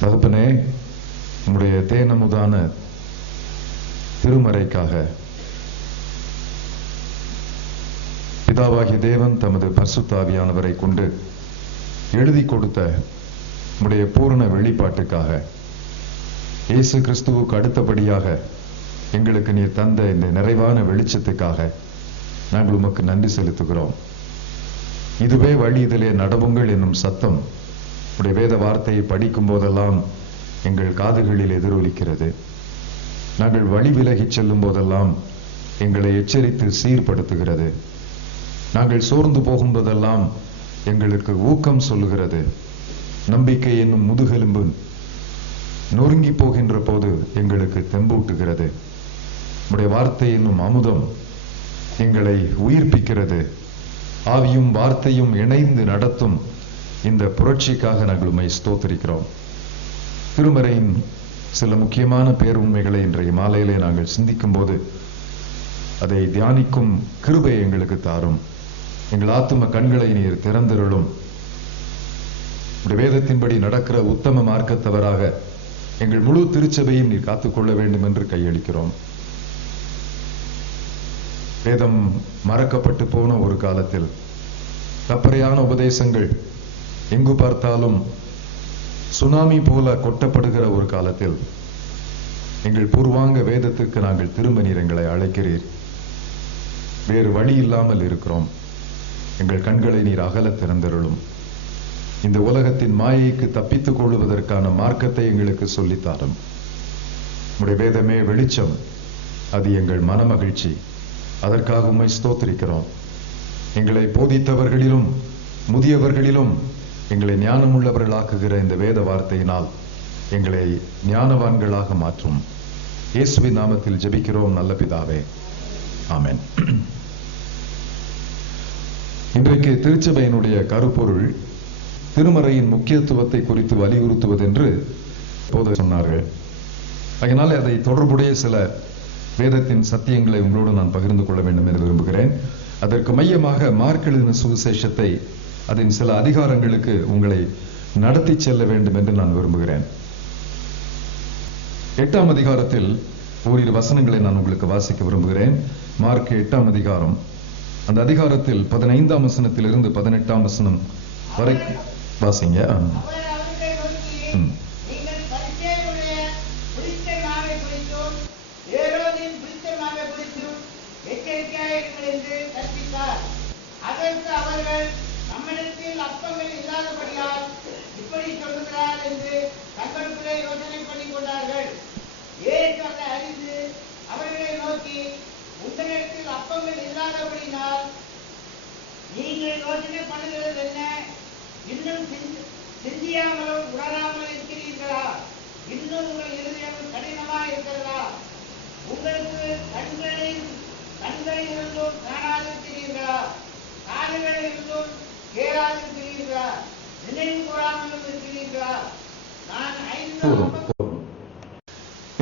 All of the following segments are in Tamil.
தகப்பனே, உம்முடைய தேனமுதான திருமறைக்காக பிதாவாகிய தேவன் தமது பரிசுத்த ஆவியானவரை கொண்டு எழுதி கொடுத்த உம்முடைய பூரண வெளிப்பாட்டுக்காக, இயேசு கிறிஸ்துவுக்கு அடுத்தபடியாக எங்களுக்கு நீர் தந்த இந்த நிறைவான வெளிச்சத்துக்காக நாங்கள் உமக்கு நன்றி செலுத்துகிறோம். இதுவே வழி, இதிலே நடவுங்கள் என்னும் சத்தம் உடைய வேத வார்த்தையை படிக்கும் போதெல்லாம் எங்கள் காதுகளில் எதிரொலிக்கிறது. நாங்கள் வழி விலகி செல்லும் போதெல்லாம் எங்களை எச்சரித்து சீர்படுத்துகிறது. நாங்கள் சோர்ந்து போகும்போதெல்லாம் எங்களுக்கு ஊக்கம் சொல்லுகிறது. நம்பிக்கை என்னும் முதுகெலும்பு நொறுங்கி போகின்ற போது எங்களுக்கு தெம்பூட்டுகிறது. உடைய வார்த்தை என்னும் அமுதம் எங்களை உயிர்ப்பிக்கிறது. ஆவியும் வார்த்தையும் இணைந்து நடத்தும் இந்த புரட்சிக்காக நாங்கள் உம்மை ஸ்தோத்திரிக்கிறோம். திருமறையின் சில முக்கியமான பேருண்மைகளை இன்றைய மாலையிலே நாங்கள் சிந்திக்கும் போது அதை தியானிக்கும் கிருபை எங்களுக்கு தாரும். எங்கள் ஆத்தும கண்களை நீர் திறந்திருளும். வேதத்தின்படி நடக்கிற உத்தம மார்க்கத்தவராக எங்கள் முழு திருச்சபையும் நீர் காத்துக்கொள்ள வேண்டும் என்று கையளிக்கிறோம். வேதம் மறக்கப்பட்டு போன ஒரு காலத்தில், தப்பறையான உபதேசங்கள் எங்கு பார்த்தாலும் சுனாமி போல கொட்டப்படுகிற ஒரு காலத்தில், எங்கள் பூர்வாங்க வேதத்துக்கு நாங்கள் திரும்ப நீர் எங்களை அழைக்கிறீர். வேறு வழி இல்லாமல் இருக்கிறோம். எங்கள் கண்களை நீர் அகல திறந்தருளும். இந்த உலகத்தின் மாயைக்கு தப்பித்துக் கொள்வதற்கான மார்க்கத்தை எங்களுக்கு சொல்லித்தாரும். உம்முடைய வேதமே வெளிச்சம், அது எங்கள் மனமகிழ்ச்சி. அதற்காக உம்மை ஸ்தோத்திரிக்கிறோம். எங்களை போதித்தவர்களிலும் முதியவர்களிலும் எங்களை ஞானமுள்ளவர்களாக்குகிற இந்த வேத வார்த்தையினால் எங்களை ஞானவான்களாக மாற்றும். இயேசுவின் நாமத்தில் ஜெபிக்கிறோம் நல்ல பிதாவே, ஆமென். இன்றைக்கு திருச்சபையினுடைய கருப்பொருள் திருமறையின் முக்கியத்துவத்தை குறித்து வலியுறுத்துவது என்று போது சொன்னார்கள். அதனால அதை தொடர்புடைய சில வேதத்தின் சத்தியங்களை உங்களோடு நான் பகிர்ந்து கொள்ள வேண்டும் என்று விரும்புகிறேன். அதற்கு மையமாக மார்க் எழுதின சுவிசேஷத்தை அதன் சில அதிகாரங்களுக்கு உங்களை நடத்தி செல்ல வேண்டும் என்று நான் விரும்புகிறேன். 8ஆம் அதிகாரத்தில் ஓரிரு வசனங்களை நான் உங்களுக்கு வாசிக்க விரும்புகிறேன். மார்க் 8ஆம் அதிகாரம், அந்த அதிகாரத்தில் 15ஆம் வசனத்திலிருந்து 18ஆம் வசனம் வரை வாசிங்க. நீங்கள் யோசனை பண்ணுகிறது என்ன? இன்னும் சிந்தியாமலும் உணராமல் இருக்கிறீர்களா? இன்னும் உங்கள் இருதயம் கடினமா இருக்கிறதா? உங்களுக்கு கண்கள் இருந்தும் காணாதிருக்கிறீர்களா? காதுகள் இருந்தும் கேளாதிருக்கிறீர்களா? நினைவு கூறாமலும் இருக்கிறீர்களா?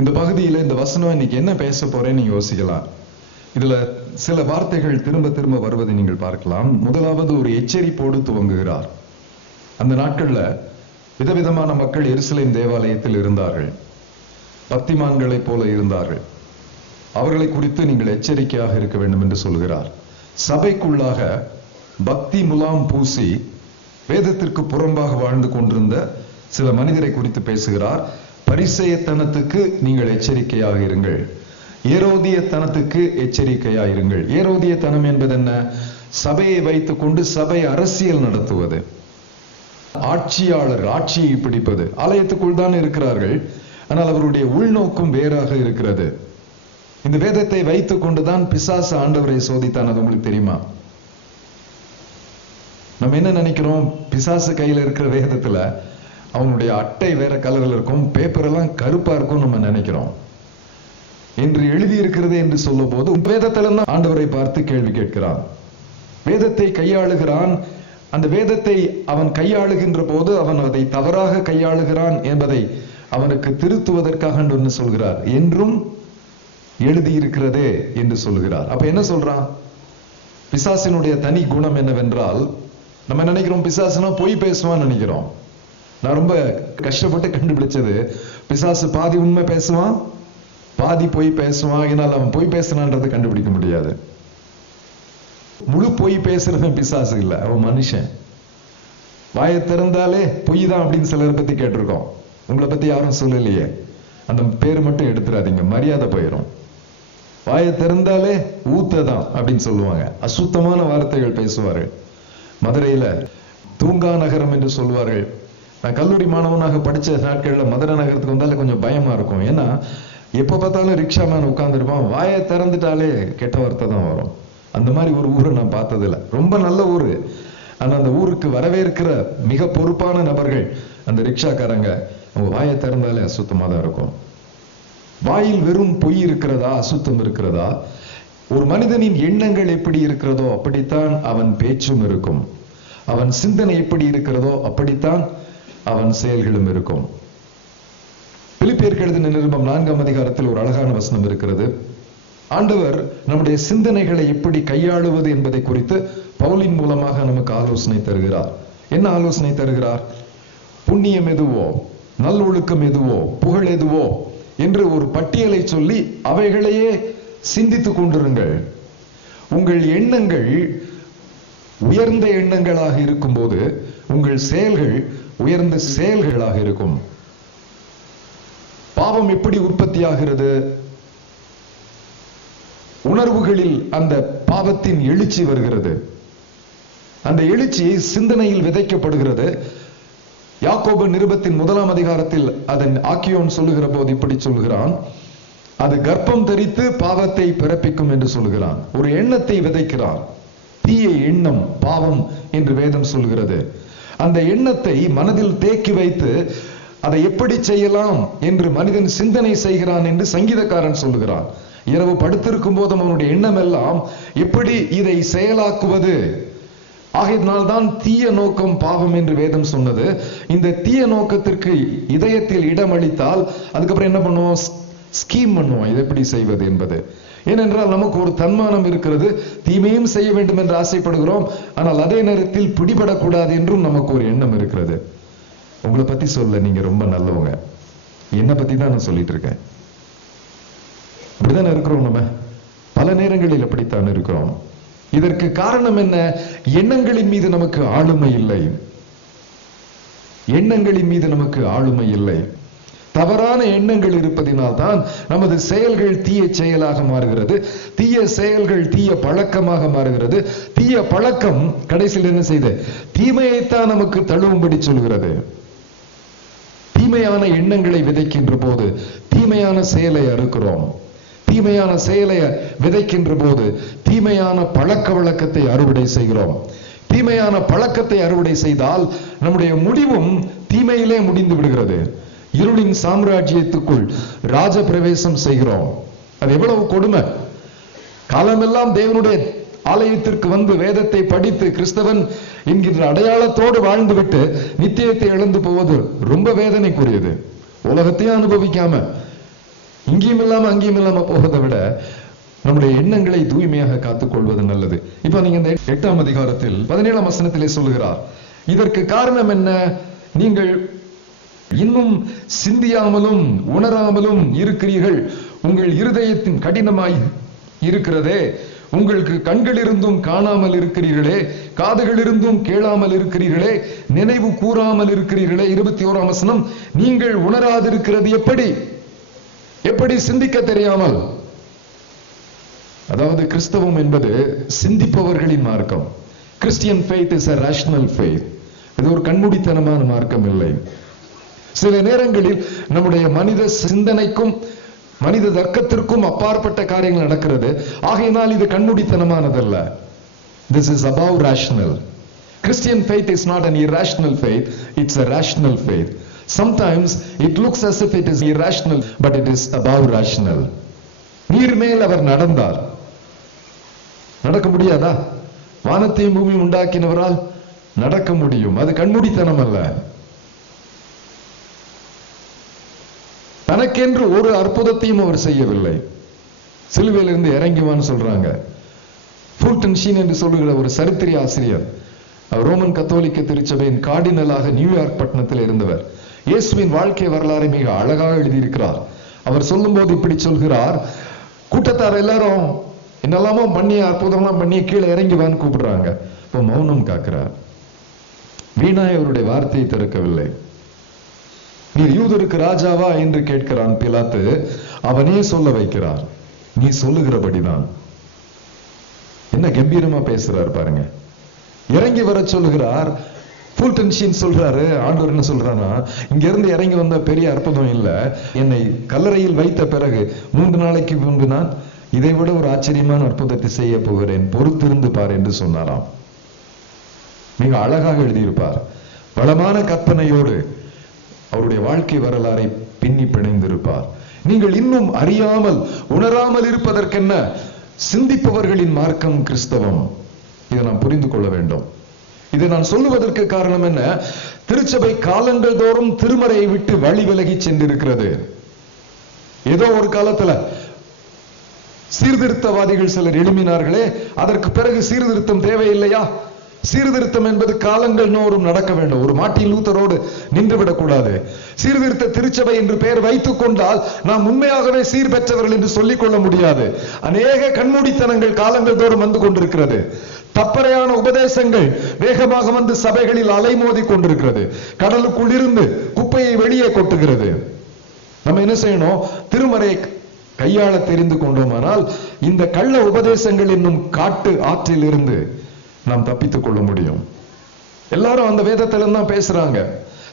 இந்த பகுதியில் இந்த வசனம் இன்னைக்கு என்ன பேச போறேன்னு யோசிக்கலாம். இதுல சில வார்த்தைகள் திரும்ப திரும்ப வருவதை நீங்கள் பார்க்கலாம். முதலாவது ஒரு எச்சரிப்போடு துவங்குகிறார். அந்த நாட்கள்ல விதவிதமான மக்கள் எருசலேம் தேவாலயத்தில் இருந்தார்கள். பக்திமான்களைப் போல இருந்தார்கள். அவர்களை குறித்து நீங்கள் எச்சரிக்கையாக இருக்க வேண்டும் என்று சொல்கிறார். சபைக்குள்ளாக பக்தி முலாம் பூசி வேதத்திற்கு புறம்பாக வாழ்ந்து கொண்டிருந்த சில மனிதரை குறித்து பேசுகிறார். பரிசேயத்தனத்துக்கு நீங்கள் எச்சரிக்கையாக இருங்கள். ஏரோதியத்தனத்துக்கு எச்சரிக்கையாயிருங்கள். ஏரோதியத்தனம் என்பது என்ன? சபையை வைத்துக் கொண்டு சபை அரசியல் நடத்துவது, ஆட்சியாளர் ஆட்சியை பிடிப்பது. ஆலயத்துக்குள் தான் இருக்கிறார்கள், ஆனால் அவருடைய உள்நோக்கம் வேறாக இருக்கிறது. இந்த வேதத்தை வைத்துக் கொண்டுதான் பிசாசு ஆண்டவரை சோதித்தான். அது உங்களுக்கு தெரியுமா? நம்ம என்ன நினைக்கிறோம்? பிசாசு கையில இருக்கிற வேதத்துல அவனுடைய அட்டை வேற கலர்ல இருக்கும், பேப்பர் எல்லாம் கருப்பா இருக்கும் நம்ம நினைக்கிறோம். என்று எழுதி இருக்கிறது என்று சொல்லும் போது வேதத்தில ஆண்டவரை பார்த்து கேள்வி கேட்கிறான். வேதத்தை கையாளுகிறான். அந்த வேதத்தை அவன் கையாளுகின்ற போது அவன் அதை தவறாக கையாளுகிறான் என்பதை அவனுக்கு திருத்துவதற்காக ஒன்று சொல்கிறார். என்றும் எழுதியிருக்கிறதே என்று சொல்கிறார். அப்ப என்ன சொல்றான்? பிசாசினுடைய தனி குணம் என்னவென்றால், நம்ம நினைக்கிறோம் பிசாசுனா பொய் பேசுவான்னு நினைக்கிறோம். நான் ரொம்ப கஷ்டப்பட்டு கண்டுபிடிச்சது, பிசாசு பாதி உண்மை பேசுவான், பாதி பொய் பேசுவான். இதனால் அவன் பொய் பேசுறான்றதை கண்டுபிடிக்க முடியாது. முழு பொய் பேசுறவன் பிசாசு இல்ல, அவன் மனுஷன். வாயை திறந்தாலே பொய் தான் அப்படின்னு சிலரை பத்தி கேட்டிருக்கோம். உங்களை பத்தி யாரும் சொல்லலையே, அந்த பேர் மட்டும் எடுத்துறாதீங்க, மரியாதை போயிடும். வாயை திறந்தாலே ஊத்ததான் அப்படின்னு சொல்லுவாங்க, அசுத்தமான வார்த்தைகள் பேசுவார்கள். மதுரையில தூங்கா நகரம் என்று சொல்வார்கள். நான் கல்லூரி மாணவனாக படிச்ச நாட்கள்ல மதுரை நகரத்துக்கு வந்தாலே கொஞ்சம் பயமா இருக்கும். ஏன்னா எப்ப பார்த்தாலும் ரிக்ஷா மேன் உட்கார்ந்துருப்பான், வாயை திறந்துட்டாலே கெட்ட வார்த்தை தான் வரும். அந்த மாதிரி ஒரு ஊரை நான் பார்த்ததில்ல. ரொம்ப நல்ல ஊரு, ஆனா அந்த ஊருக்கு வரவேற்கிற மிக பொறுப்பான நபர்கள் அந்த ரிக்ஷாக்காரங்க, அவங்க வாயை திறந்தாலே அசுத்தமா தான் இருக்கும். வாயில் வெறும் பொய் இருக்கிறதா, அசுத்தம் இருக்கிறதா? ஒரு மனிதனின் எண்ணங்கள் எப்படி இருக்கிறதோ அப்படித்தான் அவன் பேச்சும் இருக்கும். அவன் சிந்தனை எப்படி இருக்கிறதோ அப்படித்தான் அவன் செயல்களும் இருக்கும். பிலிப்பியருக்கு எழுதின நிருபம் 4ஆம் அதிகாரத்தில் ஒரு அழகான வசனம் இருக்கிறது. ஆண்டவர் நம்முடைய சிந்தனைகளை எப்படி கையாளுவது என்பதை குறித்து பவுலின் மூலமாக நமக்கு ஆலோசனை தருகிறார். என்ன ஆலோசனை தருகிறார்? புண்ணியம் எதுவோ, நல்லொழுக்கம் எதுவோ, புகழ் எதுவோ என்று ஒரு பட்டியலை சொல்லி அவைகளையே சிந்தித்துக் கொண்டிருங்கள். உங்கள் எண்ணங்கள் உயர்ந்த எண்ணங்களாக இருக்கும்போது உங்கள் செயல்கள் உயர்ந்த செயல்களாக இருக்கும். பாவம் எப்படி உற்பத்தியாகிறது? உணர்வுகளில் அந்த பாவத்தின் எழுச்சி வருகிறது. அந்த எழுச்சி சிந்தனையில் விதைக்கப்படுகிறது. யாக்கோபு நிருபத்தின் 1ஆம் அதிகாரத்தில் அதன் ஆக்கியோன் சொல்லுகிற போது இப்படி சொல்கிறான், அது கர்ப்பம் தரித்து பாவத்தை பிறப்பிக்கும் என்று சொல்கிறான். ஒரு எண்ணத்தை விதைக்கிறான். தீய எண்ணம் பாவம் என்று வேதம் சொல்கிறது. அந்த எண்ணத்தை மனதில் தேக்கி வைத்து அதை எப்படி செய்யலாம் என்று மனிதன் சிந்தனை செய்கிறான் என்று சங்கீதக்காரன் சொல்லுகிறான். இரவு படுத்திருக்கும் போதும் அவனுடைய எண்ணம் எல்லாம் எப்படி இதை செயலாக்குவது. ஆகையினால்தான் தீய நோக்கம் பாவம் என்று வேதம் சொன்னது. இந்த தீய நோக்கத்திற்கு இதயத்தில் இடம் அளித்தால் அதுக்கப்புறம் என்ன பண்ணுவோம்? ஸ்கீம் பண்ணுவோம், இதை எப்படி செய்வது என்பது. ஏனென்றால் நமக்கு ஒரு தன்மானம் இருக்கிறது, தீமையும் செய்ய வேண்டும் என்று ஆசைப்படுகிறோம், ஆனால் அதே நேரத்தில் பிடிபடக்கூடாது என்றும் நமக்கு ஒரு எண்ணம் இருக்கிறது. உங்களை பத்தி சொல்ல, நீங்க ரொம்ப நல்லவங்க, என்ன பத்தி தான் நான் சொல்லிட்டு இருக்கேன். அப்படித்தானே இருக்கிறோம் நம்ம, பல நேரங்களில் அப்படித்தான் இருக்கிறோம். இதற்கு காரணம் என்ன? எண்ணங்களின் மீது நமக்கு ஆளுமை இல்லை. எண்ணங்களின் மீது நமக்கு ஆளுமை இல்லை. தவறான எண்ணங்கள் இருப்பதினால் தான் நமது செயல்கள் தீய செயலாக மாறுகிறது. தீய செயல்கள் தீய பழக்கமாக மாறுகிறது. தீய பழக்கம் கடைசியில் என்ன செய்து தீமையைத்தான் நமக்கு தழுவும்படி சொல்கிறது. தீமையான எண்ணங்களை விதைக்கின்ற போது தீமையான செயலை அறுக்கிறோம். தீமையான செயலை விதைக்கின்ற போது தீமையான பழக்க வழக்கத்தை அறுவடை செய்கிறோம். தீமையான பழக்கத்தை அறுவடை செய்தால் நம்முடைய முடிவும் தீமையிலே முடிந்து விடுகிறது. இருளின் சாம்ராஜ்யத்துக்குள் ராஜ பிரவேசம் செய்கிறோம். அது எவ்வளவு கொடுமை! காலமெல்லாம் தேவனுடைய ஆலயத்திற்கு வந்து வேதத்தை படித்து கிறிஸ்தவன் என்கின்ற அடையாளத்தோடு வாழ்ந்துவிட்டு நித்தியத்தை இழந்து போவது ரொம்ப வேதனைக்குரியது. உலகத்தையும் அனுபவிக்காம இங்கேயும் இல்லாம அங்கேயும் இல்லாம போவதை விட நம்முடைய எண்ணங்களை தூய்மையாக காத்துக் கொள்வது நல்லது. இப்ப நீங்க இந்த 8ஆம் அதிகாரத்தில் 17ஆம் வசனத்திலே சொல்லுகிறார், இதற்கு காரணம் என்ன? நீங்கள் இன்னும் சிந்தியாமலும் உணராமலும் இருக்கிறீர்கள். உங்கள் இருதயத்தின் கடினமாய் இருக்கிறதே. உங்களுக்கு கண்கள் இருந்தும் காணாமல் இருக்கிறீர்களே, காதுகள் இருந்தும் கேளாமல் இருக்கிறீர்களே, நினைவு கூறாமல் இருக்கிறீர்களே. 21ஆம் வசனம், நீங்கள் உணராதிருக்கிறது எப்படி? எப்படி சிந்திக்க தெரியாமல்? அதாவது கிறிஸ்தவம் என்பது சிந்திப்பவர்களின் மார்க்கம். Christian faith is a rational faith. இது ஒரு கண்மூடித்தனமான மார்க்கம் இல்லை. சில நேரங்களில் நம்முடைய மனித சிந்தனைக்கும் மனித தர்க்கத்திற்கும் அப்பாற்பட்ட காரியங்கள் நடக்கிறது. ஆகையினால் இது கண்மூடித்தனமானதல்ல. This is above rational. Christian faith is not an irrational faith, it's a rational faith. Sometimes it looks as if it is irrational, but it is above rational. நீர் மேல் அவர் நடந்தார். நடக்க முடியாதா? வானத்தையும் பூமியும் உண்டாக்கினவரால் நடக்க முடியும். அது கண்மூடித்தனம் அல்ல. தனக்கென்று ஒரு அற்புதத்தையும் அவர் செய்யவில்லை. சிலுவையிலிருந்து இறங்குவான்னு சொல்றாங்க. ஃபுல்டன் ஷீன் என்று சொல்லுகிற ஒரு சரித்திர ஆசிரியர் அவர் ரோமன் கத்தோலிக்க திருச்சபையின் கார்டினலாக நியூயார்க் பட்டணத்தில் இருந்தவர். இயேசுவின் வாழ்க்கை வரலாறை மிக அழகாக எழுதியிருக்கிறார். அவர் சொல்லும் போது இப்படி சொல்கிறார், கூட்டத்தார் எல்லாரும் என்னெல்லாமோ பண்ணி அற்புதம்லாம் பண்ணி கீழே இறங்கி வான்னு கூப்பிடுறாங்க. இப்ப மௌனம் காக்கிறார். வீணாய் அவருடைய வார்த்தையை திறக்கவில்லை. நீ யூதருக்கு ராஜாவா என்று கேட்கிறான் பிலாத்து. அவனே சொல்ல வைக்கிறார், நீ சொல்லுகிறபடிதான். என்ன கம்பீரமா பேசுறார் பாருங்க. இறங்கி வர சொல்லுகிறார். ஃபுல்டன்ஷின் சொல்றாரு. ஆண்டவர் என்ன சொல்றானா, இங்க இருந்து இறங்கி வந்த பெரிய அற்புதம் இல்ல, என்னை கல்லறையில் வைத்த பிறகு 3 நாளைக்கு முன்பு நான் இதை விட ஒரு ஆச்சரியமான அற்புதத்தை செய்ய போகிறேன், பொறுத்திருந்து பார் என்று சொன்னாராம். மிக அழகாக எழுதியிருப்பார். பலமான கற்பனையோடு அவருடைய வாழ்க்கை வரலாறை பின்னி பிணைந்திருப்பார். நீங்கள் இன்னும் அறியாமல் உணராமல் இருப்பதற்கென்ன, சிந்திப்பவர்களின் மார்க்கம் கிறிஸ்தவம். இதை நாம் புரிந்து கொள்ள வேண்டும். இதை நான் சொல்லுவதற்கு காரணம் என்ன, திருச்சபை காலங்கள் தோறும் திருமறையை விட்டு வழி விலகி சென்றிருக்கிறது. ஏதோ ஒரு காலத்துல சீர்திருத்தவாதிகள் சிலர் எழுப்பினார்களே, அதற்கு பிறகு சீர்திருத்தம் தேவையில்லையா? சீர்திருத்தம் என்பது காலங்கள் தோறும் நடக்க வேண்டும். ஒரு மார்ட்டின் லூத்தரோடு நின்றுவிடக் கூடாது. சீர்திருத்த திருச்சபை என்று பெயர் வைத்துக் கொண்டால் நாம் உண்மையாகவே சீர் பெற்றவர்கள் என்று சொல்லிக் கொள்ள முடியாது. அநேக கண்மூடித்தனங்கள் காலங்கள் தோறும் வந்து கொண்டிருக்கிறது. தப்பறையான உபதேசங்கள் வேகமாக வந்து சபைகளில் அலைமோதி கொண்டிருக்கிறது. கடலுக்குள் இருந்து குப்பையை வெளியே கொட்டுகிறது. நம்ம என்ன செய்யணும், திருமறை கையாள தெரிந்து கொண்டோமானால் இந்த கள்ள உபதேசங்கள் என்னும் காட்டு ஆற்றில் இருந்து நாம் தப்பித்துக் கொள்ள முடியும். எல்லாரும் அந்த வேதத்தில தான் பேசுறாங்க.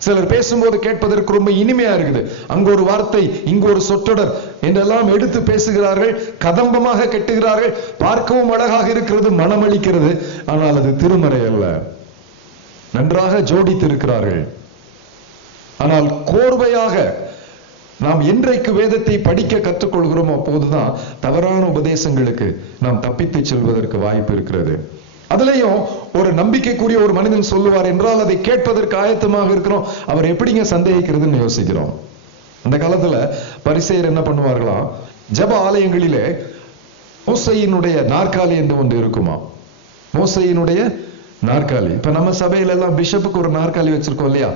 சிலர் பேசும்போது கேட்பதற்கு ரொம்ப இனிமையா இருக்குது. அங்க ஒரு வார்த்தை, இங்கு ஒரு சொற்றொடர் என்றெல்லாம் எடுத்து பேசுகிறார்கள். கதம்பமாக கெட்டுகிறார்கள். பார்க்கவும் அழகாக இருக்கிறது, மனமளிக்கிறது. ஆனால் அது திருமறை அல்ல. நன்றாக ஜோடித்திருக்கிறார்கள். ஆனால் கோர்வையாக நாம் என்றைக்கு வேதத்தை படிக்க கற்றுக்கொள்கிறோம், அப்போதுதான் தவறான உபதேசங்களுக்கு நாம் தப்பித்து செல்வதற்கு வாய்ப்பு இருக்கிறது. அதுலயும் ஒரு நம்பிக்கைக்குரிய ஒரு மனிதன் சொல்லுவார் என்றால் அதை கேட்பதற்கு ஆயத்தமாக இருக்கிறோம். அவர் எப்படிங்க சந்தேகிக்கிறதுன்னு யோசிக்கிறோம். அந்த காலத்துல பரிசேயர் என்ன பண்ணுவார்களாம், ஜெப ஆலயங்களிலே மோசையினுடைய நாற்காலி என்று ஒன்று இருக்குமா. மோசையினுடைய நாற்காலி. இப்ப நம்ம சபையில எல்லாம் பிஷப்புக்கு ஒரு நாற்காலி வச்சிருக்கோம் இல்லையா,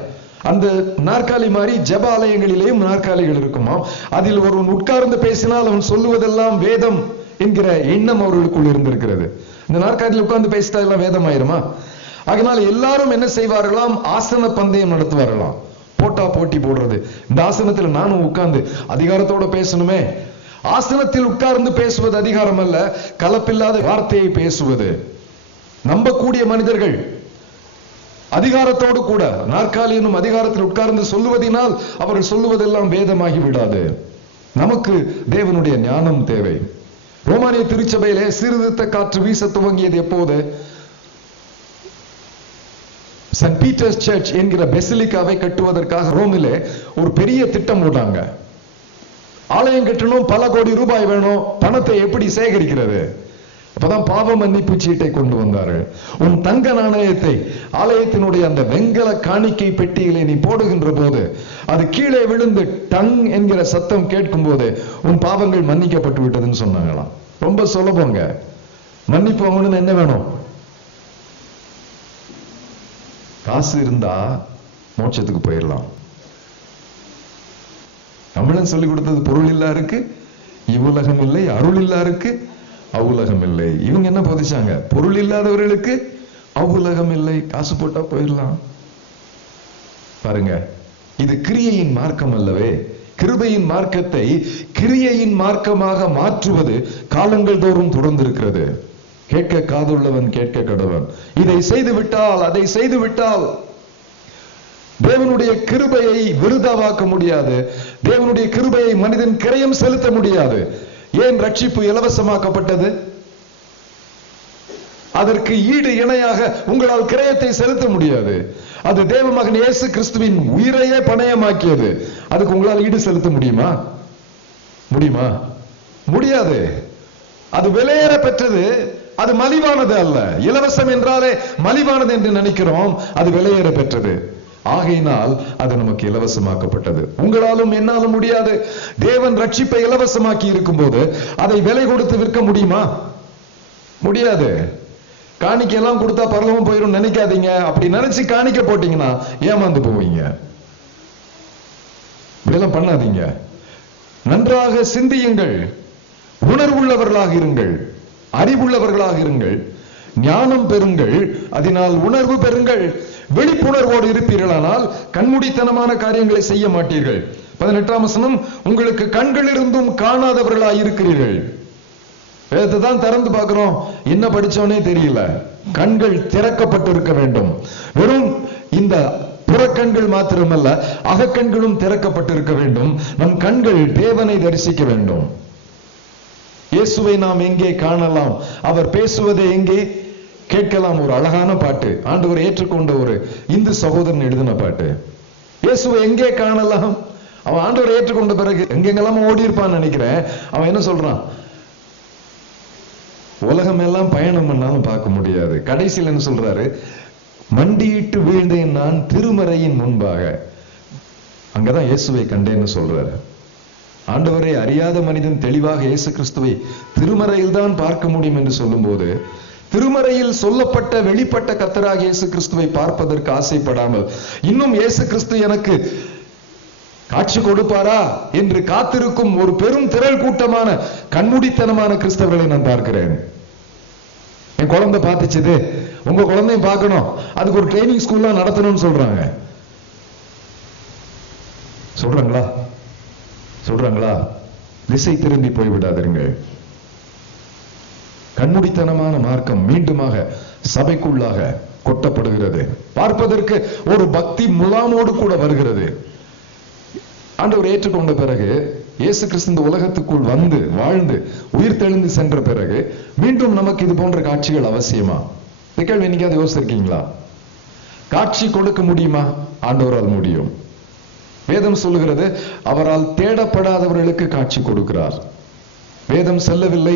அந்த நாற்காலி மாதிரி ஜெப ஆலயங்களிலேயும் நாற்காலிகள் இருக்குமா. அதில் ஒருவன் உட்கார்ந்து பேசினால் அவன் சொல்லுவதெல்லாம் வேதம் என்கிற எண்ணம் அவர்களுக்குள் இருந்திருக்கிறது. இந்த நாற்காலியில் உட்கார்ந்து பேசிட்டா எல்லாம் வேதம் ஆயிருமா? அதனால எல்லாரும் என்ன செய்வார்களாம், ஆசன பந்தயம் நடத்துவார்களாம். போட்டா போட்டி போடுறது. இந்த ஆசனத்தில் நானும் உட்கார்ந்து அதிகாரத்தோட பேசணுமே. ஆசனத்தில் உட்கார்ந்து பேசுவது அதிகாரம் அல்ல, கலப்பில்லாத வார்த்தையை பேசுவது. நம்பக்கூடிய மனிதர்கள் அதிகாரத்தோடு கூட நாற்காலி என்னும் அதிகாரத்தில் உட்கார்ந்து சொல்லுவதினால் அவர்கள் சொல்லுவதெல்லாம் வேதமாகி விடாது. நமக்கு தேவனுடைய ஞானம் தேவை. ரோமானிய திருச்சபையிலே சீர்திருத்த காற்று வீச துவங்கியது எப்போது? சென்ட் பீட்டர்ஸ் சர்ச் என்கிற பெசிலிக்காவை கட்டுவதற்காக ரோமிலே ஒரு பெரிய திட்டம் போட்டாங்க. ஆலயம் கட்டணும், பல கோடி ரூபாய் வேணும். பணத்தை எப்படி சேகரிக்கிறது? அப்பதான் பாவ மன்னிப்பு சீட்டை கொண்டு வந்தார்கள். உன் தங்க நாணயத்தை ஆலயத்தினுடைய அந்த வெங்கல காணிக்கை பெட்டியிலே நீ போடுகின்ற போது அது கீழே விழுந்து டங் என்கிற சத்தம் கேட்கும் போது உன் பாவங்கள் மன்னிக்கப்பட்டு விட்டதுன்னு சொன்னாங்களாம். ரொம்ப சுலபங்க. மன்னிப்பு வாங்கணும்னு என்ன வேணும்? காசு இருந்தா மோட்சத்துக்கு போயிடலாம். தமிழன் சொல்லி கொடுத்தது பொருள் இல்லா இருக்கு, இவ்வுலகம் இல்லை, அருள் இல்லா இருக்கு, அவ்வுலகம் இல்லை. இவங்க என்ன போதிச்சாங்க? பொருள் இல்லாதவர்களுக்கு அவ்வுலகம் இல்லை, காசு போட்டா போயிடலாம். பாருங்க, இது கிரியையின் மார்க்கம் அல்லவே. கிருபையின் மார்க்கத்தை கிரியையின் மார்க்கமாக மாற்றுவது காலங்கள் தோறும் தொடர்ந்திருக்கிறது. கேட்க காதுள்ளவன் கேட்க கடவன். இதை செய்து விட்டால், அதை செய்து விட்டால் தேவனுடைய கிருபையை விருதாவாக்க முடியாது. தேவனுடைய கிருபையை மனிதன் கிரயம் செலுத்த முடியாது. ஏன் ரட்சிப்பு இலவசமாக்கப்பட்டது? அதற்கு ஈடு இணையாக உங்களால் கிரயத்தை செலுத்த முடியாது. அது தேவ மகன் இயேசு கிறிஸ்துவின் உயிரையே பணயமாக்கியது. அதுக்கு உங்களால் ஈடு செலுத்த முடியுமா? முடியுமா? முடியாது. அது விலையேற பெற்றது. அது மலிவானது அல்ல. இலவசம் என்றாலே மலிவானது என்று நினைக்கிறோம். அது விலையேற பெற்றது. ஆகையினால் அது நமக்கு இலவசமாக்கப்பட்டது. உங்களாலும் என்னாலும் முடியாது. தேவன் ரட்சிப்பை இலவசமாக்கி இருக்கும் போது அதை விலை கொடுத்து விற்க முடியுமா? முடியாது. காணிக்கையெல்லாம் கொடுத்தா பரலோகம் போயிடும் நினைக்காதீங்க. அப்படி நினைச்சு காணிக்க போட்டீங்கன்னா ஏமாந்து போவீங்க. இப்படியெல்லாம் பண்ணாதீங்க. நன்றாக சிந்தியுங்கள், உணர்வுள்ளவர்களாக இருங்கள், அறிவுள்ளவர்களாக இருங்கள், ஞானம் பெறுங்கள், அதனால் உணர்வு பெறுங்கள். விழிப்புணர்வோடு இருப்பீர்களானால் கண்மூடித்தனமான காரியங்களை செய்ய மாட்டீர்கள். 18ஆம் வசனம், உங்களுக்கு கண்கள் இருந்தும் காணாதவர்களாய் இருக்கிறீர்கள். வேதத்தை தான் திறந்து பார்க்கிறோம், என்ன படிச்சோனே தெரியல. கண்கள் திறக்கப்பட்டு இருக்க வேண்டும். வெறும் இந்த புறக்கண்கள் மாத்திரமல்ல, அகக்கண்களும் திறக்கப்பட்டிருக்க வேண்டும். நம் கண்கள் தேவனை தரிசிக்க வேண்டும். இயேசுவை நாம் எங்கே காணலாம்? அவர் பேசுவதை எங்கே கேட்கலாம்? ஒரு அழகான பாட்டு, ஆண்டவர் ஏற்றுக்கொண்ட ஒரு இந்து சகோதரன் எழுதின பாட்டு. இயேசுவை எங்கே காணலாம்? அவன் ஆண்டவர் ஏற்றுக்கொண்ட பிறகு எங்கெங்கெல்லாம் ஓடி இருப்பான்னு நினைக்கிறேன். அவன் என்ன சொல்றான்? உலகம் எல்லாம் பயணம் பண்ணாலும் பார்க்க முடியாது. கடைசியில் என்ன சொல்றாரு? மண்டியிட்டு வீழ்ந்தேன் நான் திருமறையின் முன்பாக. அங்கதான் இயேசுவை கண்டேன்னு சொல்றாரு. ஆண்டவரை அறியாத மனிதன் தெளிவாக இயேசு கிறிஸ்துவை திருமறையில் தான் பார்க்க முடியும் என்று சொல்லும் போது, திருமறையில் சொல்லப்பட்ட வெளிப்பட்ட கர்த்தராகிய இயேசு கிறிஸ்துவை பார்ப்பதற்கு ஆசைப்படாமல் இன்னும் இயேசு கிறிஸ்து எனக்கு காட்சி கொடுப்பாரா என்று காத்திருக்கும் ஒரு பெரும் திரள் கூட்டமான கண்மூடித்தனமான கிறிஸ்தவர்களை நான் பார்க்கிறேன். என் குழந்தை பார்த்துச்சுது, உங்க குழந்தையும் பார்க்கணும், அதுக்கு ஒரு ட்ரைனிங் ஸ்கூல்லாம் நடத்தணும்னு சொல்றாங்க. சொல்றாங்களா? திசை திரும்பி போய்விடாதீர்கள். கண்மூடித்தனமான மார்க்கம் மீண்டுமாக சபைக்குள்ளாக கொட்டப்படுகிறது. பார்ப்பதற்கு ஒரு பக்தி முலாமோடு கூட வருகிறது. ஆண்டவர் ஏற்றுக்கொண்ட பிறகு, இயேசு கிறிஸ்து இந்த உலகத்துக்குள் வந்து வாழ்ந்து உயிர் தெழுந்து சென்ற பிறகு மீண்டும் நமக்கு இது போன்ற காட்சிகள் அவசியமா? இந்த கேள்வி என்னைக்காவது யோசிச்சிருக்கீங்களா? காட்சி கொடுக்க முடியுமா? ஆண்டவரால் முடியும். வேதம் சொல்லுகிறது, அவரால் தேடப்படாதவர்களுக்கு காட்சி கொடுக்கிறார். வேதம் செல்லவில்லை,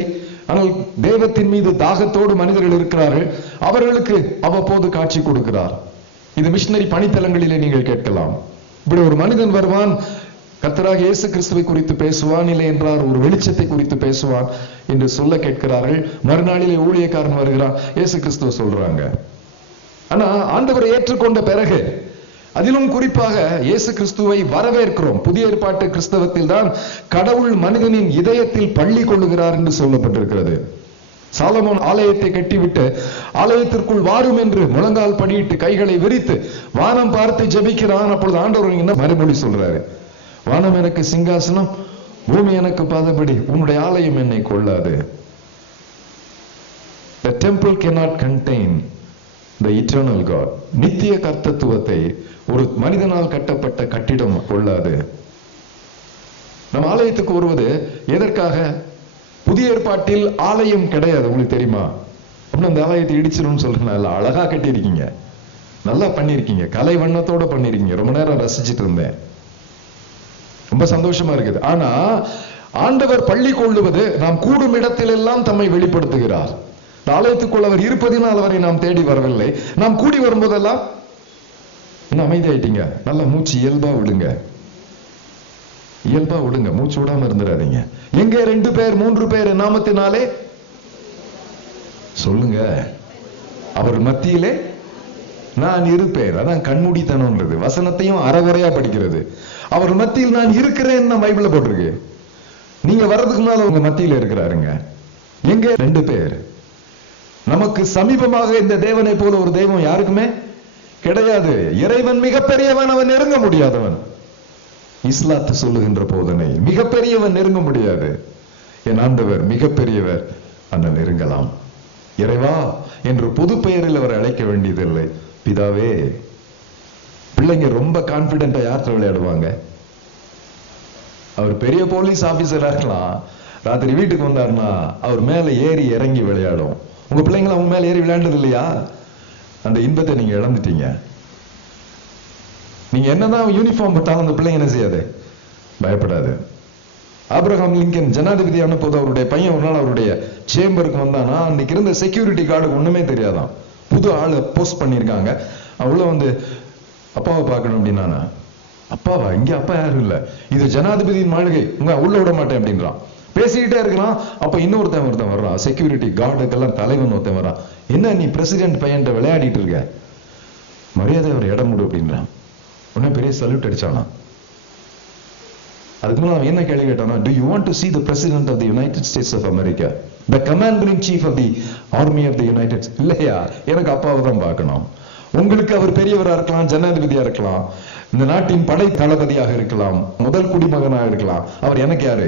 ஆனால் தேவத்தின் மீது தாகத்தோடு மனிதர்கள் இருக்கிறார்கள், அவர்களுக்கு அவ்வப்போது காட்சி கொடுக்கிறார். இது மிஷனரி பணித்தலங்களிலே நீங்கள் கேட்கலாம். இப்படி ஒரு மனிதன் வருவான், கர்த்தராகிய இயேசு கிறிஸ்துவை குறித்து பேசுவான், இல்லை என்றார் ஒரு வெளிச்சத்தை குறித்து பேசுவான் என்று சொல்ல கேட்கிறார்கள். மறுநாளிலே ஊழியக்காரன் வருகிறான், இயேசு கிறிஸ்துவ சொல்றாங்க. ஆனா ஆண்டவரை ஏற்றுக்கொண்ட பிறகு, அதிலும் குறிப்பாக இயேசு கிறிஸ்துவை வரவேற்கிறோம். புதிய ஏற்பாட்டு கிறிஸ்தவத்தில் தான் கடவுள் மனிதனின் இதயத்தில் பள்ளி கொள்ளுகிறார் என்று சொல்லப்பட்டிருக்கிறது. சாலமோன் ஆலயத்தை கட்டிவிட்டு ஆலயத்திற்குள் வாரும் என்று முழங்கால் படியிட்டு கைகளை விரித்து வானம் பார்த்து ஜெபிக்கிறான். அப்பொழுது ஆண்டவர் என்ன மறுமொழி சொல்றாரு? வானம் எனக்கு சிங்காசனம், பூமி எனக்கு பாதபடி, உன்னுடைய ஆலயம் என்னை கொள்ளாது. The temple cannot contain the eternal God. நித்திய கர்த்தத்துவத்தை ஒரு மனிதனால் கட்டப்பட்ட கட்டிடம் கொள்ளாது. நம்ம ஆலயத்துக்கு வருவது எதற்காக? புதிய ஏற்பாட்டில் ஆலயம் கிடையாது, உங்களுக்கு தெரியுமா? அப்படின்னு அந்த ஆலயத்தை இடிச்சிடும் சொல்றேன். அழகா கட்டியிருக்கீங்க, நல்லா பண்ணிருக்கீங்க, கலை வண்ணத்தோட பண்ணிருக்கீங்க. ரொம்ப நேரம் ரசிச்சுட்டு இருந்தேன், ரொம்ப சந்தோஷமா இருக்குது. ஆனா ஆண்டவர் பள்ளி கொள்ளுவது நாம் கூடும் இடத்தில் எல்லாம் தம்மை வெளிப்படுத்துகிறார். ஆலயத்துக்குள் அவர் இருப்பதினால் அவரை நாம் தேடி வரவில்லை. நாம் கூடி வரும்போதெல்லாம் என்ன அமைதியாயிட்டீங்க, நல்லா மூச்சு இயல்பா விடுங்க, இயல்பா விடுங்க, மூச்சு விடாம இருந்துடாதீங்க. எங்க 2 பேர் 3 பேர் நாமத்தினாலே சொல்லுங்க, அவர் மத்தியிலே நான் இருப்பேன். அதான் கண்மூடித்தனம்ன்றது. வசனத்தையும் அறகுறையா படிக்கிறது. அவர் மத்தியில் நான் இருக்கிறேன் பைபிள்ல போட்டிருக்கு. நீங்க வர்றதுக்கு முன்னால உங்க மத்தியில இருக்கிறாருங்க. எங்க 2 பேர். நமக்கு சமீபமாக இந்த தேவனை போல ஒரு தெய்வம் யாருக்குமே கிடையாது. இறைவன் மிகப்பெரியவன், அவன் நெருங்க முடியாதவன். இஸ்லாத்து சொல்லுகின்ற போதனை, மிகப்பெரியவன் நெருங்க முடியாது. என் ஆண்டவர் மிகப்பெரியவர், அண்ணன் நெருங்கலாம். இறைவா என்று பொது பெயரில் அவரை அழைக்க வேண்டியதில்லை. பிதாவே. பிள்ளைங்க ரொம்ப கான்பிடென்டா யார்கிட்ட விளையாடுவாங்க? அவர் பெரிய போலீஸ் ஆபீசரா இருக்கலாம், ராத்திரி வீட்டுக்கு வந்தாருன்னா அவர் மேல ஏறி இறங்கி விளையாடும். உங்க பிள்ளைங்களை அவங்க மேல ஏறி விளையாண்டது இல்லையா? அந்த இன்பத்தை நீங்க இழந்துட்டீங்க. நீங்க என்னதான் யூனிஃபார்ம் போட்டாலும் அந்த பிள்ளைங்க என்ன செய்யாது? பயப்படாது. ஆபிரகாம் லிங்கன் ஜனாதிபதியான போது அவருடைய பையன் ஒரு நாள் அவருடைய சேம்பருக்கு வந்தானா, அன்னைக்கு இருந்த செக்யூரிட்டி கார்டுக்கு ஒண்ணுமே தெரியாதான். புது ஆளு போஸ்ட் பண்ணிருக்காங்க. உள்ள வந்து அப்பாவை பார்க்கணும் அப்படின்னா, அப்பாவா? இங்க அப்பா யாரும் இல்ல, இது ஜனாதிபதியின் மாளிகை, உங்க உள்ள விட மாட்டேன் அப்படின்றான். பேசிக்கிட்டே இருக்கிறான். அப்ப ஒருத்தன் வர்றான், செக்யூரிட்டி கார்டுக்கெல்லாம் தலைவன் ஒருத்தன் வர்றான். என்ன நீ பிரசிடென்ட் பையன்ட்ட விளையாடிட்டு இருக்க, மரியாதை அவர் இடம் முடு அப்படின்றான். உடனே பெரிய சல்யூட் அடிச்சானா. அதுக்கு முன்னாடி அவன் என்ன கேள்வி கேட்டானா, do you want to see the president of the United States of America, the commander in chief of the army of the United States? இல்லையா, எனக்கு அப்பாவை தான் பார்க்கணும். உங்களுக்கு அவர் பெரியவரா இருக்கலாம், ஜனாதிபதியா இருக்கலாம், இந்த நாட்டின் படை தளபதியாக இருக்கலாம், முதல் குடிமகனாக இருக்கலாம். அவர் எனக்கு யாரு?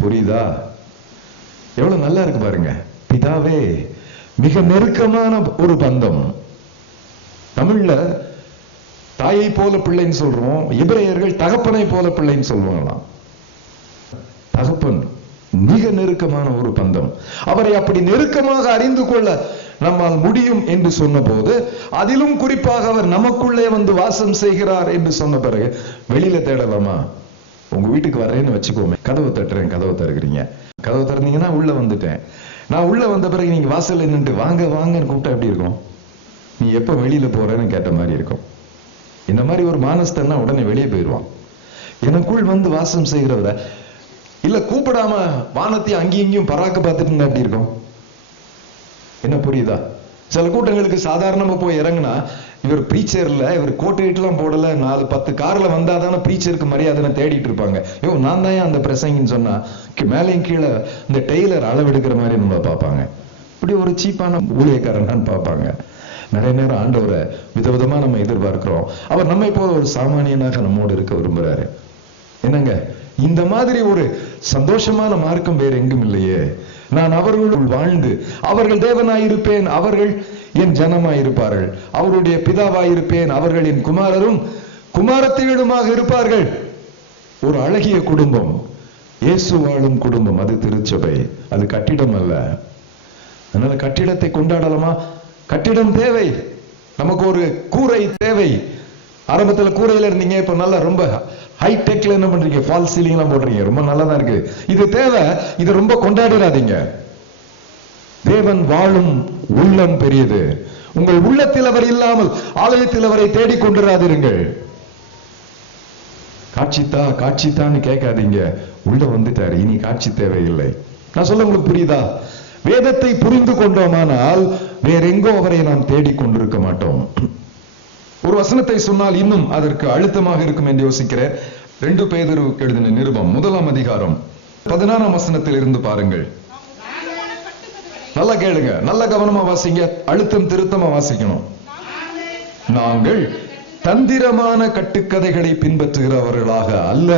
புரியுதா? எவ்வளவு நல்லா இருக்கு பாருங்க. பிதாவே, மிக நெருக்கமான ஒரு பந்தம். தமிழ்ல தாயை போல பிள்ளைன்னு சொல்றோம், எபிரேயர்கள் தகப்பனை போல பிள்ளைன்னு சொல்லுவாங்களாம். தகப்பன் மிக நெருக்கமான ஒரு பந்தம். அவரை அப்படி நெருக்கமாக அறிந்து கொள்ள நம்மால் முடியும் என்று சொன்ன போது, அதிலும் குறிப்பாக அவர் நமக்குள்ளே வந்து வாசம் செய்கிறார் என்று சொன்ன பிறகு வெளியில தேடலாமா? உங்க வீட்டுக்கு வர்றேன்னு வச்சுக்கோமே, கதவை தட்டுறேன், கதவை திறக்கிறீங்க, கதவை திறந்தீங்கன்னா உள்ள வந்துட்டேன். நான் உள்ள வந்த பிறகு நீங்க வாசல்ல நின்று வாங்க வாங்கன்னு கூப்பிட்டா எப்படி இருக்கும்? நீ எப்ப வெளியில போறேன்னு கேட்ட மாதிரி இருக்கும். இந்த மாதிரி ஒரு மானஸ்தன்னா உடனே வெளியே போயிடுவான். எனக்குள் வந்து வாசம் செய்கிறவர இல்ல கூப்பிடாம வானத்தையும் அங்கேயும் இங்கேயும் பராக்க பார்த்துட்டு இருந்தா எப்படி இருக்கும்? என்ன புரியுதா? சில கூட்டங்களுக்கு சாதாரணமா போய் இறங்குனா, இவர் பிரீச்சர்ல, இவர் கோட்டு எல்லாம் போடல, 4-10 கார்ல வந்தாதானே பிரீச்சருக்கு மரியாதை தேடிட்டு இருப்பாங்க. ஐயோ, நான் தான் அந்த பிரசங்கின்னு சொன்னா மேலையும் கீழே இந்த டெய்லர் அளவெடுக்கிற மாதிரி நம்மள பார்ப்பாங்க. இப்படி ஒரு சீப்பான ஊழியக்காரன் பார்ப்பாங்க. நிறைய நேரம் ஆண்டவரை விதவிதமா நம்ம எதிர்பார்க்கிறோம். அவர் நம்மை போல ஒரு சாமானியனாக நம்மோடு இருக்க விரும்புறாரு. என்னங்க, இந்த மாதிரி ஒரு சந்தோஷமான மார்க்கம் வேற எங்கும் இல்லையே. நான் அவர்களுள் வாழ்ந்து அவர்கள் தேவனாயிருப்பேன், அவர்கள் என் ஜனமாயிருப்பார்கள். அவருடைய பிதாவாயிருப்பேன், அவர்கள் என் குமாரரும் குமாரத்திகளுமாக இருப்பார்கள். ஒரு அழகிய குடும்பம், இயேசு வாழும் குடும்பம். அது திருச்சபை, அது கட்டிடம் அல்ல. அதனால கட்டிடத்தை கொண்டாடலாமா? கட்டிடம் தேவை, நமக்கு ஒரு கூரை தேவை. ஆரம்பத்துல கூரையில இருந்தீங்க, இப்ப நல்லா ரொம்ப ஹைடெக்ல என்ன பண்றீங்க, ஃபால் சீலிங் எல்லாம் போடுறீங்க, ரொம்ப நல்லதா இருக்கு. இது தேவை, இது ரொம்ப கொண்டாடிடாதீங்க. தேவன் வாழும் உள்ளம் பெரியது. உங்கள் உள்ளத்தில் அவர் இல்லாமல் ஆலயத்தில் அவரை தேடிக் கொண்டிராதிருங்கள். காட்சித்தா காட்சித்தான்னு கேட்காதீங்க. உள்ள வந்துட்டாரு, இனி காட்சி தேவையில்லை. நான் சொல்ல உங்களுக்கு புரியுதா? வேதத்தை புரிந்து கொண்டோமானால் வேற எங்கோ அவரை நாம் தேடிக் கொண்டிருக்க மாட்டோம். ஒரு வசனத்தை சொன்னால் இன்னும் அதற்கு அழுத்தமாக இருக்கும் என்று யோசிக்கிறேன். 2 பேதுருவுக்கு எழுதின நிருபம் 1ஆம் அதிகாரம் 16ஆம் வசனத்தில் இருந்து பாருங்கள். நல்லா கேளுங்க, நல்ல கவனமா வாசிங்க, அழுத்தம் திருத்தமா வாசிக்கணும். நாங்கள் தந்திரமான கட்டுக்கதைகளை பின்பற்றுகிறவர்களாக அல்ல,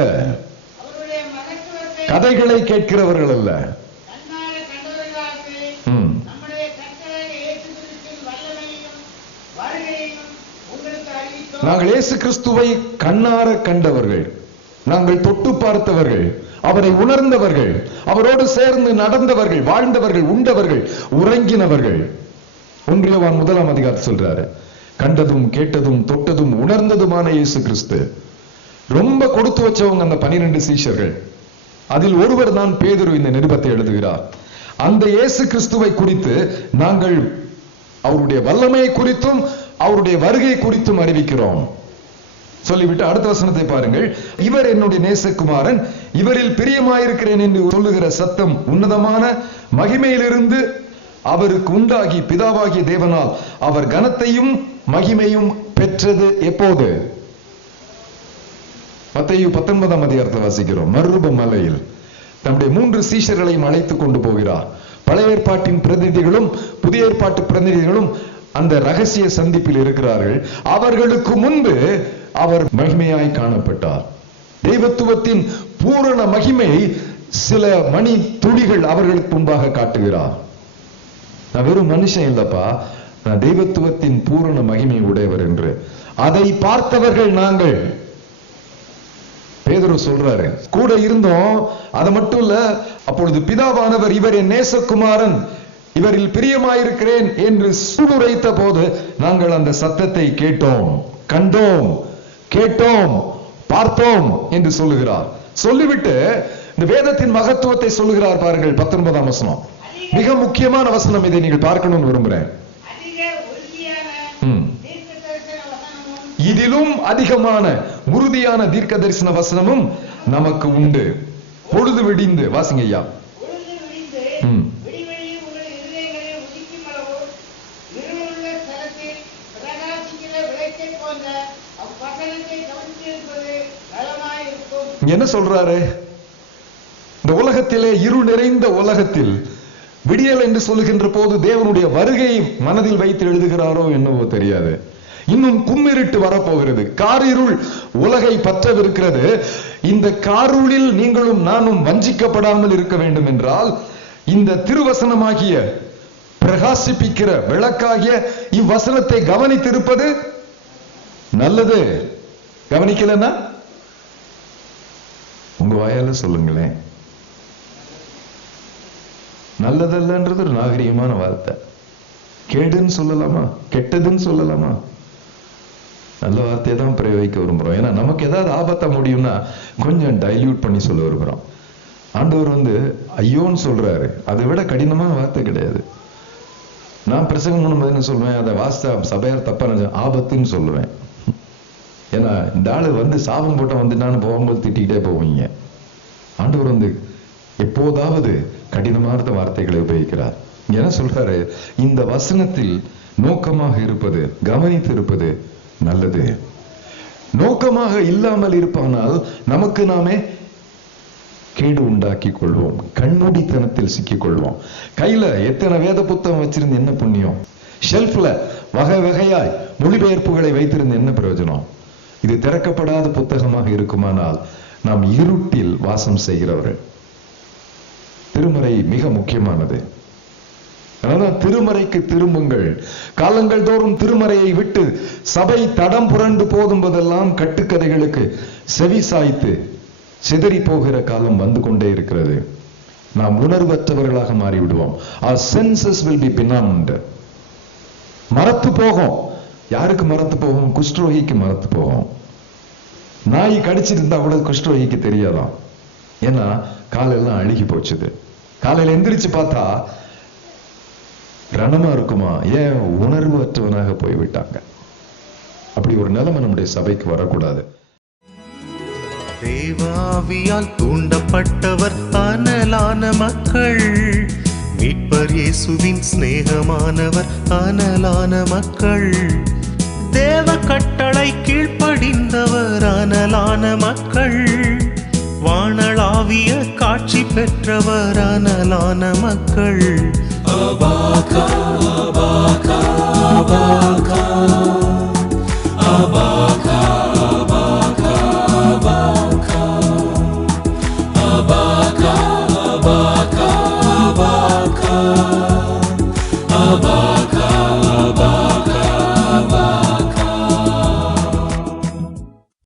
கதைகளை கேட்கிறவர்கள் அல்ல. நாங்கள் இயேசு கிறிஸ்துவை கண்ணார கண்டவர்கள், நாங்கள் தொட்டு பார்த்தவர்கள், அவரை உணர்ந்தவர்கள், அவரோடு சேர்ந்து நடந்தவர்கள், வாழ்ந்தவர்கள், உண்டவர்கள், உறங்கினவர்கள். 1 யோவான் 1ஆம் அதிகாரம் சொல்றாரு, கண்டதும் கேட்டதும் தொட்டதும் உணர்ந்ததுமான இயேசு கிறிஸ்து. ரொம்ப கொடுத்து வச்சவங்க அந்த 12 சீஷர்கள். அதில் ஒருவர் தான் பேதுரு இந்த நிருபத்தை எழுதுகிறார். அந்த இயேசு கிறிஸ்துவை குறித்து நாங்கள் அவருடைய வல்லமையை குறித்தும் அவருடைய வருகை குறித்தும் அறிவிக்கிறோம் சொல்லிவிட்டு அடுத்த வசனத்தை பாருங்கள். இவர் என்னுடைய நேசகுமாரன், இவரில் பிரியமாயிருக்கிறேன் என்று சொல்லுகிற சத்தம் உன்னதமான மகிமையிலிருந்து அவருக்கு உண்டாகி பிதாவாகிய தேவனால் அவர் கனத்தையும் மகிமையும் பெற்றது எப்போது? மத்தேயு 19ஆம் அதிகாரத்தை வாசிக்கிறோம். மறுரூப மலையில் தம்முடைய 3 சீஷர்களையும் அழைத்துக் கொண்டு போகிறார். பழைய ஏற்பாட்டின் பிரதிநிதிகளும் புதிய ஏற்பாட்டு பிரதிநிதிகளும் அந்த ரகசிய சந்திப்பில் இருக்கிறார்கள். அவர்களுக்கு முன்பு அவர் மகிமையாய் காணப்பட்டார். தெய்வத்துவத்தின் பூரண மகிமை சில மணி துளிகள் அவர்களுக்கு முன்பாக காட்டுகிறார். நான் வெறும் மனுஷன் இல்லப்பா, நான் தெய்வத்துவத்தின் பூரண மகிமை உடையவர் என்று. அதை பார்த்தவர்கள் நாங்கள். பேதுரு சொல்றாரு, கூட இருந்தோம், அது மட்டும் இல்ல, அப்பொழுது பிதாவானவர் இவர் என் நேசகுமாரன், இவரில் பிரியமாயிருக்கிறேன் என்று சூளுரைத்த போது நாங்கள் அந்த சத்தத்தை கேட்டோம், கண்டோம், கேட்டோம், பார்த்தோம் என்று சொல்லுகிறார். சொல்லிவிட்டு இந்த வேதத்தின் மகத்துவத்தை சொல்லுகிறார். பாருங்கள் 19ஆம் வசனம், மிக முக்கியமான வசனம். இதை நீங்கள் பார்க்கணும்னு விரும்புறேன். இதிலும் அதிகமான உறுதியான தீர்க்க தரிசன வசனமும் நமக்கு உண்டு. பொழுது விடிந்து வாசிங்க ஐயா. பொழுது விடிந்து விடிவெளியில் உங்கள் இருதயங்களில் உதிக்கும் அளவு இருளுள்ள ஸ்தலத்தில் பிரகாசிக்கிற விளக்கை போன்ற அவ்வசனத்தை கவனித்திருப்பது நலமாயிருக்கும். என்ன சொல்றாரு? இந்த உலகத்திலே இருள் நிறைந்த உலகத்தில் விடியல் என்று சொல்லுகின்ற போது தேவனுடைய வருகையை மனதில் வைத்து எழுதுகிறாரோ என்னவோ தெரியாது. இன்னும் கும்மிருட்டு வரப்போகிறது, காரிருள் உலகை பற்றவிருக்கிறது. இந்த காருளில் நீங்களும் நானும் வஞ்சிக்கப்படாமல் இருக்க வேண்டும் என்றால் இந்த திருவசனமாகிய பிரகாசிப்பிக்கிற விளக்காகிய இவ்வசனத்தை கவனித்திருப்பது நல்லது. கவனிக்கலன்னா உங்க வாயால சொல்லுங்களேன். நல்லதல்லன்றது ஒரு நாகரிகமான வார்த்தை. கேடுன்னு சொல்லலாமா, கெட்டதுன்னு சொல்லலாமா? நல்ல வார்த்தையை தான் பிரயோகிக்க விரும்புறோம். ஏன்னா நமக்கு ஏதாவது ஆபத்தா முடியும்னா கொஞ்சம் டைல்யூட் பண்ணி சொல்ல விரும்புறோம். ஆண்டவர் ஐயோன்னு சொல்றாரு, அதை விட கடினமான வார்த்தை கிடையாது. நான் பிரசங்கம் பண்ணும்போது என்ன சொல்லுவேன், அதை வாஸ்தா சபையார் தப்பா ஆபத்துன்னு சொல்லுவேன். ஏன்னா இந்த ஆளு சாபம் போட்ட வந்துட்டான்னு போகும்போது திட்டிக்கிட்டே போவீங்க. ஆண்டவர் எப்போதாவது கடினமான வார்த்தைகளை உபயோகிக்கிறார். என்ன சொல்றாரு, இந்த வசனத்தில் நோக்கமாக இருப்பது, கவனித்து இருப்பது நல்லது. நோக்கமாக இல்லாமல் இருப்பானால் நமக்கு நாமே கேடு உண்டாக்கி கொள்வோம், கண்மூடித்தனத்தில் சிக்கிக் கொள்வோம். கையில எத்தனை வேத புத்தகம் வச்சிருந்து என்ன புண்ணியம்? ஷெல்ஃப்ல வகை வகையாய் மொழிபெயர்ப்புகளை வைத்திருந்து என்ன பிரயோஜனம்? இது திறக்கப்படாத புத்தகமாக இருக்குமானால் நாம் இருட்டில் வாசம் செய்கிறவர்கள். திருமறை மிக முக்கியமானது. அதனால்தான் திருமறைக்கு திரும்புங்கள். காலங்கள் தோறும் திருமறையை விட்டு சபை தடம் புரண்டு போதும்போதெல்லாம் கட்டுக்கதைகளுக்கு செவி சாய்த்து சிதறி போகிற காலம் வந்து கொண்டே இருக்கிறது. நாம் உணர்வற்றவர்களாக மாறிவிடுவோம். Our senses will be benumbed. மரத்து போகும். யாருக்கு மரத்து போகும்? குஷ்டரோகிக்கு மரத்து போகும். நாய் கடிச்சிருந்தா கூட குஷ்டரோகிக்கு தெரியாதான். ஏன்னா காலெல்லாம் அழுகி போச்சுது. காலையில எந்திரிச்சு பார்த்தா ரணமா இருக்குமா? ஏன்? உணர்வு அற்றவனாக போய்விட்டாங்க. அப்படி ஒரு நிலைமை நம்முடைய சபைக்கு வரக்கூடாது. தேவாவியால் தூண்டப்பட்டவர் அனலான மக்கள், மீட்பர் இயேசுவின் சிநேகமானவர் அனலான மக்கள், தேவ கட்டளை கீழ்ப்படிந்தவர் அனலான மக்கள், வானளாவிய காட்சி பெற்றவர் அனலான மக்கள். அபாகா அபாகா அபாகா